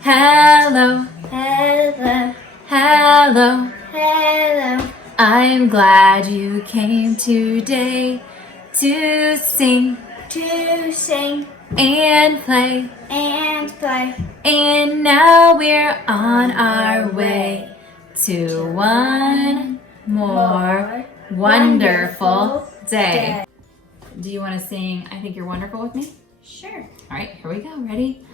Hello, Hello, hello. hello, I'm glad you came today to sing to sing and play. and play. And now we're on our way to one more wonderful day. Do you want to sing I Think You're Wonderful with me? Sure. All right, here we go. Ready?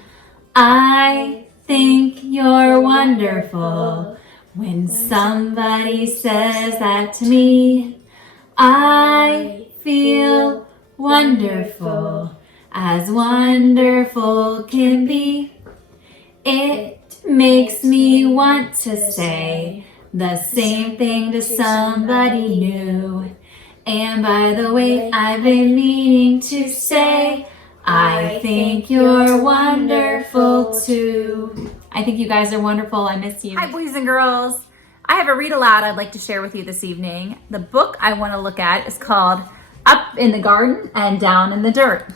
I think you're wonderful. When somebody says that to me, I feel wonderful, as wonderful can be. It makes me want to say the same thing to somebody new. And by the way, I've been meaning to say, I think you're wonderful too. I think you guys are wonderful. I miss you. Hi, boys and girls. I have a read aloud I'd like to share with you this evening. The book I want to look at is called Up in the Garden and Down in the Dirt.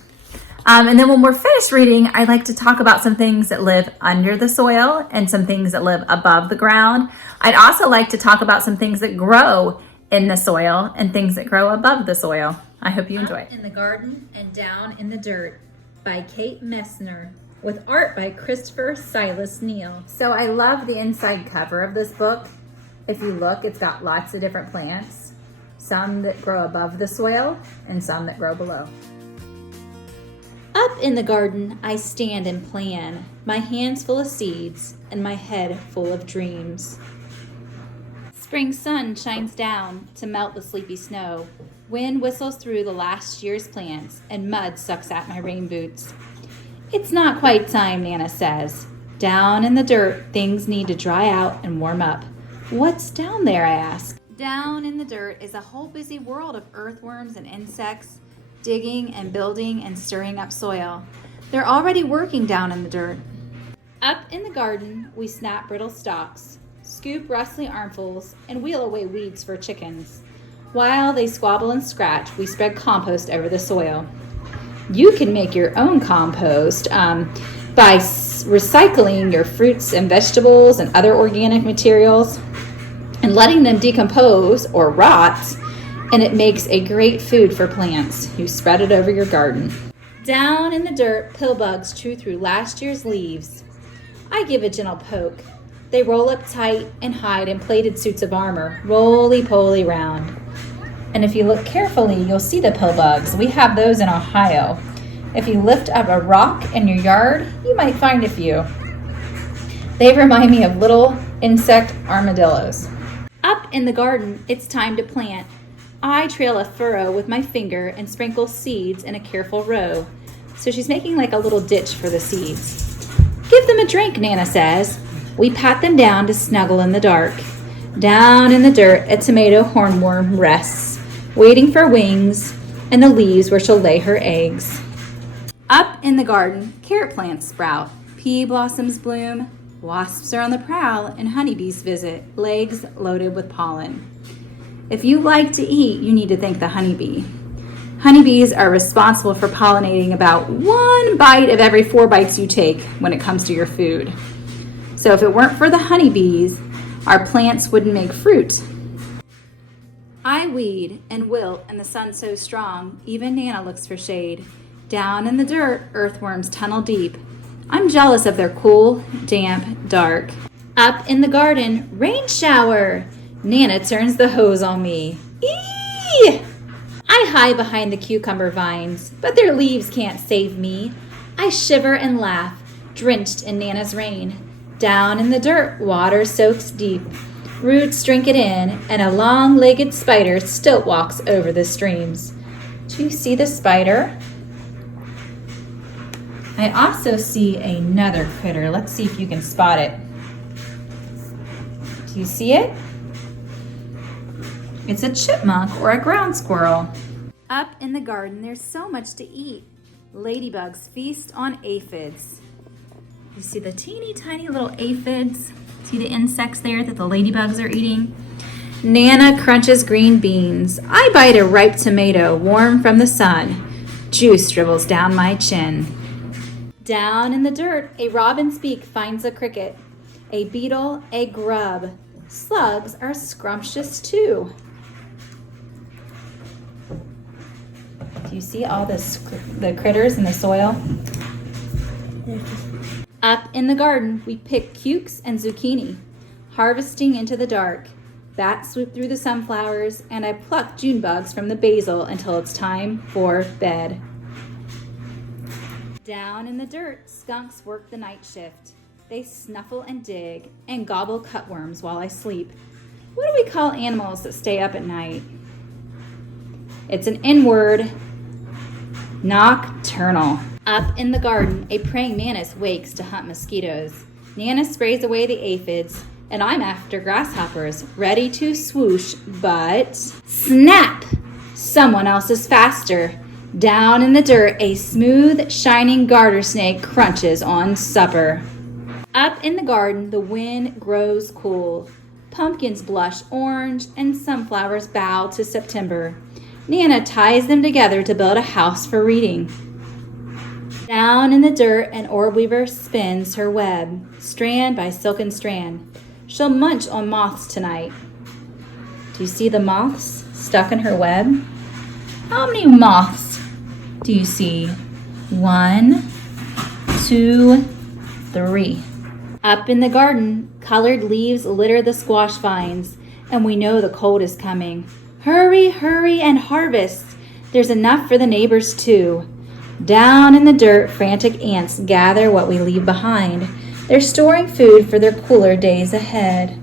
And then when we're finished reading, I'd like to talk about some things that live under the soil and some things that live above the ground. I'd also like to talk about some things that grow in the soil and things that grow above the soil. I hope you enjoy. Up in the Garden and Down in the Dirt by Kate Messner, with art by Christopher Silas Neal. So I love the inside cover of this book. If you look, it's got lots of different plants, some that grow above the soil and some that grow below. Up in the garden I stand and plan, my hands full of seeds and my head full of dreams. Spring sun shines down to melt the sleepy snow. Wind whistles through the last year's plants and mud sucks at my rain boots. It's not quite time, Nana says. Down in the dirt, things need to dry out and warm up. What's down there, I ask. Down in the dirt is a whole busy world of earthworms and insects, digging and building and stirring up soil. They're already working down in the dirt. Up in the garden, we snap brittle stalks, scoop rustly armfuls, and wheel away weeds for chickens. While they squabble and scratch, we spread compost over the soil. You can make your own compost by recycling your fruits and vegetables and other organic materials and letting them decompose or rot, and it makes a great food for plants. You spread it over your garden. Down in the dirt, pill bugs chew through last year's leaves. I give a gentle poke. They roll up tight and hide in plated suits of armor, roly-poly round. And if you look carefully, you'll see the pill bugs. We have those in Ohio. If you lift up a rock in your yard, you might find a few. They remind me of little insect armadillos. Up in the garden, it's time to plant. I trail a furrow with my finger and sprinkle seeds in a careful row. So she's making like a little ditch for the seeds. Give them a drink, Nana says. We pat them down to snuggle in the dark. Down in the dirt, a tomato hornworm rests, waiting for wings and the leaves where she'll lay her eggs. Up in the garden, carrot plants sprout, pea blossoms bloom, wasps are on the prowl, and honeybees visit, legs loaded with pollen. If you like to eat, you need to thank the honeybee. Honeybees are responsible for pollinating about 1 bite of every 4 bites you take when it comes to your food. So if it weren't for the honeybees, our plants wouldn't make fruit. I weed and wilt and the sun's so strong, even Nana looks for shade. Down in the dirt, earthworms tunnel deep. I'm jealous of their cool, damp, dark. Up in the garden, rain shower. Nana turns the hose on me. Eee! I hide behind the cucumber vines, but their leaves can't save me. I shiver and laugh, drenched in Nana's rain. Down in the dirt, water soaks deep. Roots drink it in, and a long-legged spider stilt walks over the streams. Do you see the spider? I also see another critter. Let's see if you can spot it. Do you see it? It's a chipmunk or a ground squirrel. Up in the garden, there's so much to eat. Ladybugs feast on aphids. You see the teeny tiny little aphids? See the insects there that the ladybugs are eating? Nana crunches green beans. I bite a ripe tomato warm from the sun. Juice dribbles down my chin. Down in the dirt, a robin's beak finds a cricket, a beetle, a grub. Slugs are scrumptious too. Do you see all the critters in the soil? Up in the garden, we pick cukes and zucchini, harvesting into the dark. Bats swoop through the sunflowers, and I pluck June bugs from the basil until it's time for bed. Down in the dirt, skunks work the night shift. They snuffle and dig and gobble cutworms while I sleep. What do we call animals that stay up at night? It's an N-word, nocturnal. Up in the garden, a praying mantis wakes to hunt mosquitoes. Nana sprays away the aphids, and I'm after grasshoppers, ready to swoosh, but snap! Someone else is faster. Down in the dirt, a smooth, shining garter snake crunches on supper. Up in the garden, the wind grows cool. Pumpkins blush orange, and sunflowers bow to September. Nana ties them together to build a house for reading. Down in the dirt, an orb weaver spins her web, strand by silken strand. She'll munch on moths tonight. Do you see the moths stuck in her web? How many moths do you see? 1, 2, 3. Up in the garden, colored leaves litter the squash vines, and we know the cold is coming. Hurry, hurry, and harvest. There's enough for the neighbors too. Down in the dirt, frantic ants gather what we leave behind. They're storing food for their cooler days ahead.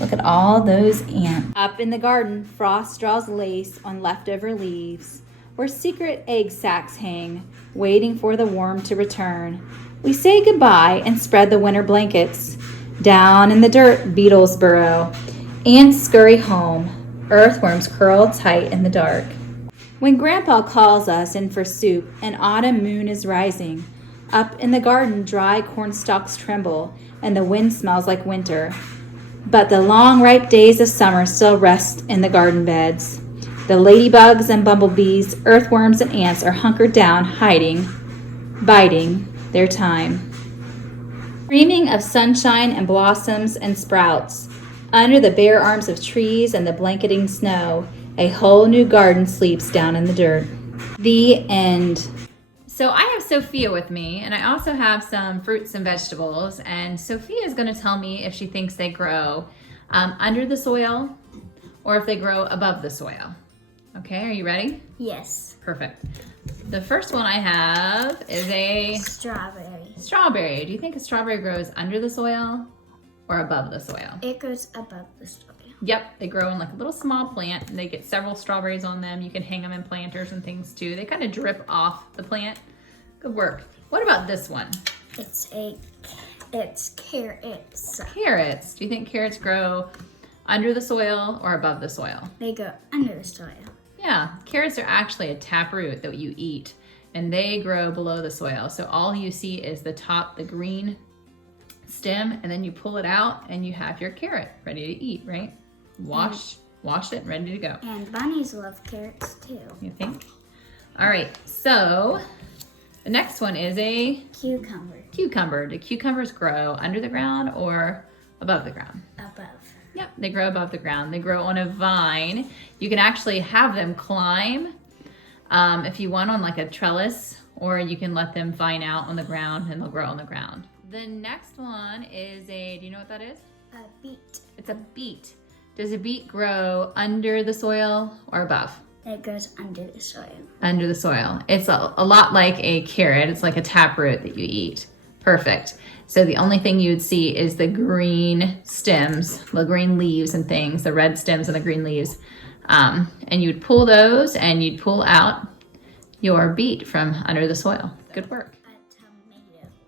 Look at all those ants. Up in the garden, frost draws lace on leftover leaves, where secret egg sacs hang, waiting for the worm to return. We say goodbye and spread the winter blankets. Down in the dirt, beetles burrow. Ants scurry home. Earthworms curl tight in the dark. When Grandpa calls us in for soup, an autumn moon is rising. Up in the garden, dry corn stalks tremble, and the wind smells like winter. But the long, ripe days of summer still rest in the garden beds. The ladybugs and bumblebees, earthworms and ants are hunkered down, hiding, biding their time. Dreaming of sunshine and blossoms and sprouts. Under the bare arms of trees and the blanketing snow, a whole new garden sleeps down in the dirt. The end. So I have Sophia with me, and I also have some fruits and vegetables, and Sophia is going to tell me if she thinks they grow under the soil or if they grow above the soil. Okay, are you ready? Yes. Perfect. The first one I have is a Strawberry. strawberry. Do you think a strawberry grows under the soil or above the soil? It goes above the soil. Yep, they grow in like a little small plant, and they get several strawberries on them. You can hang them in planters and things too. They kind of drip off the plant. Good work. What about this one? It's carrots. Carrots. Do you think carrots grow under the soil or above the soil? They go under the soil. Yeah, carrots are actually a taproot that you eat, and they grow below the soil. So all you see is the top, the green stem, and then you pull it out and you have your carrot ready to eat, right? Wash it, ready to go. And bunnies love carrots too. You think? All right, so the next one is a Cucumber. cucumber. Do cucumbers grow under the ground or above the ground? Above. Yep, they grow above the ground. They grow on a vine. You can actually have them climb if you want on like a trellis, or you can let them vine out on the ground and they'll grow on the ground. The next one is do you know what that is? A beet. It's a beet. Does a beet grow under the soil or above? It goes under the soil. Under the soil. It's a lot like a carrot. It's like a taproot that you eat. Perfect. So the only thing you would see is the green stems, the green leaves and things, the red stems and the green leaves. And you would pull those and you'd pull out your beet from under the soil. Good work.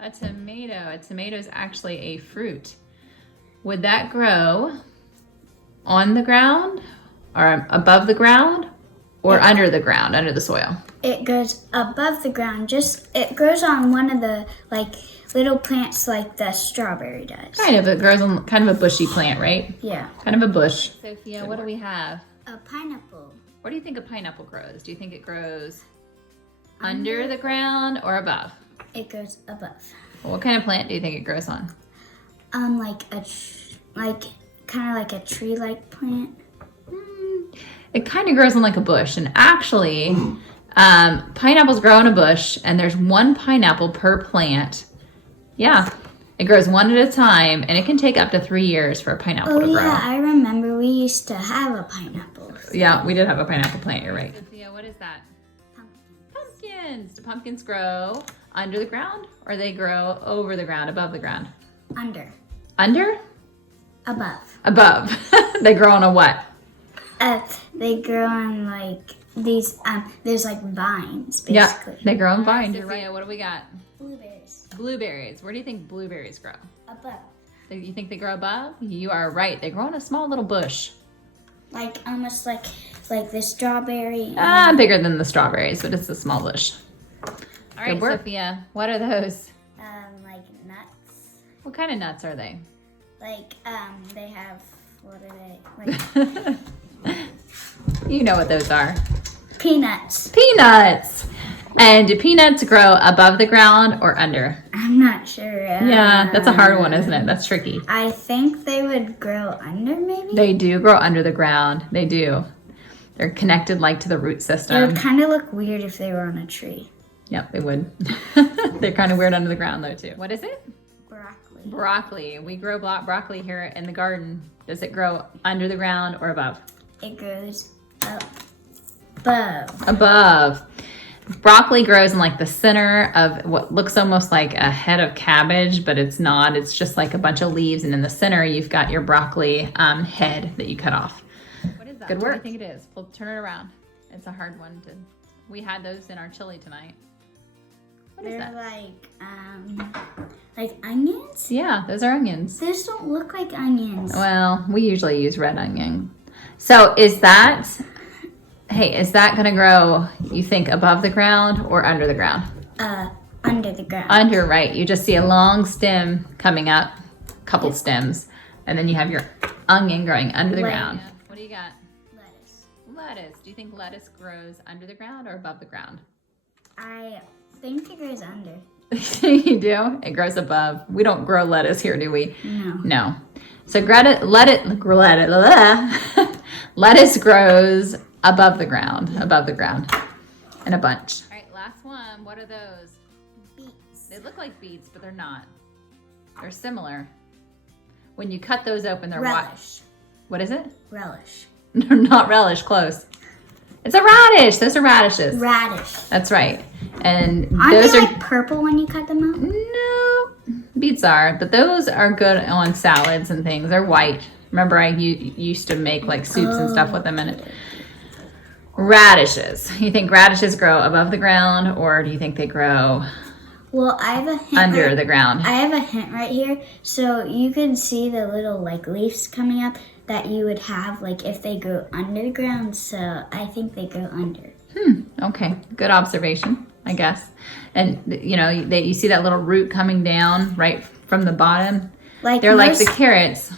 A tomato. A tomato is actually a fruit. Would that grow on the ground or above the ground or under the ground, under the soil? It goes above the ground. It grows on one of the little plants like the strawberry does. Kind of. It grows on kind of a bushy plant, right? Yeah. Kind of a bush. Sophia, what do we have? A pineapple. Where do you think a pineapple grows? Do you think it grows under the ground or above? It goes above. What kind of plant do you think it grows on? Like kind of like a tree-like plant. It kind of grows on like a bush. And actually, pineapples grow on a bush, and there's one pineapple per plant. Yeah, it grows one at a time, and it can take up to 3 years for a pineapple to grow. Yeah, I remember we used to have a pineapple. Yeah, we did have a pineapple plant. You're right. Sophia, what is that? Pumpkins. Do pumpkins grow under the ground, or they grow over the ground, above the ground? Under. Under? Above. Above. They grow on a what? They grow on like these. There's like vines, basically. Yeah, they grow on vines. You're right. What do we got? Blueberries. Blueberries. Where do you think blueberries grow? Above. You think they grow above? You are right. They grow on a small little bush. Like almost like the strawberry. Bigger than the strawberries, but it's a small bush. All right, Sophia. What are those? Like nuts. What kind of nuts are they? Like they have, what are they? Like You know what those are. peanuts. Peanuts. And do peanuts grow above the ground or under? I'm not sure. Yeah, that's a hard one, isn't it? That's tricky. I think they would grow under, maybe. They do grow under the ground. They do. They're connected like to the root It system. would kind of look weird if they were on a tree. Yep, they would. They're kind of weird under the ground though too. What is it? Broccoli. Broccoli. We grow broccoli here in the garden. Does it grow under the ground or above? It grows above. Above. Broccoli grows in like the center of what looks almost like a head of cabbage, but it's not. It's just like a bunch of leaves, and in the center you've got your broccoli head that you cut off. What is that? Good work. What do you think it is? We'll turn it around. It's a hard one to. We had those in our chili tonight. What is They're that? like onions? Yeah, those are onions. Those don't look like onions. Well, we usually use red onion. So is that gonna grow, you think, above the ground or under the ground? Under the ground. Under, right. You just see a long stem coming up, couple stems, and then you have your onion growing under the ground. What do you got? Lettuce. Lettuce. Do you think lettuce grows under the ground or above the ground? I think it grows under. You do? It grows above. We don't grow lettuce here, do we? No. No. So lettuce grows above the ground, in a bunch. All right, last one. What are those? Beets. They look like beets, but they're not. They're similar. When you cut those open, they're relish. What is it? Relish. They're not relish, close. It's a radish. Those are radishes. Radish. That's right. And Aren't those they are like purple when you cut them out? no, beets are, but those are good on salads and things. They're white. Remember, I used to make like soups and stuff with them in it. Radishes. You think radishes grow above the ground, or do you think they grow Well, I have a hint under the ground? I have a hint right here. So you can see the little like leaves coming up that you would have like if they grew under the ground. So I think they grow under. Okay, good observation, I guess. And you know, you see that little root coming down right from the bottom. Like They're like the carrots.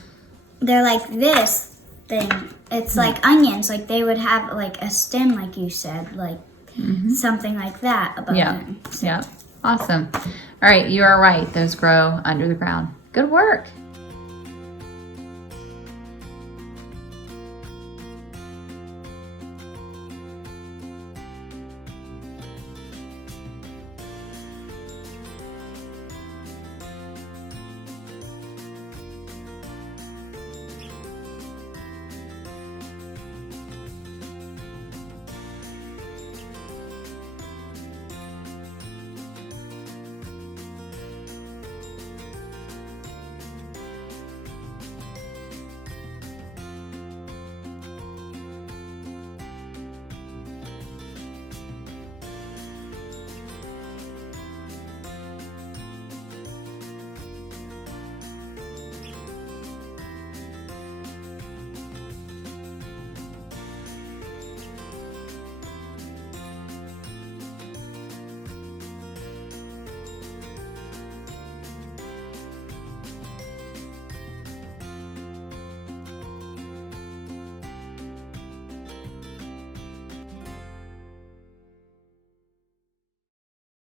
They're like this thing. It's like onions. Like they would have like a stem, like you said, like something like that above them. Yeah. Awesome. All right, you are right. Those grow under the ground. Good work.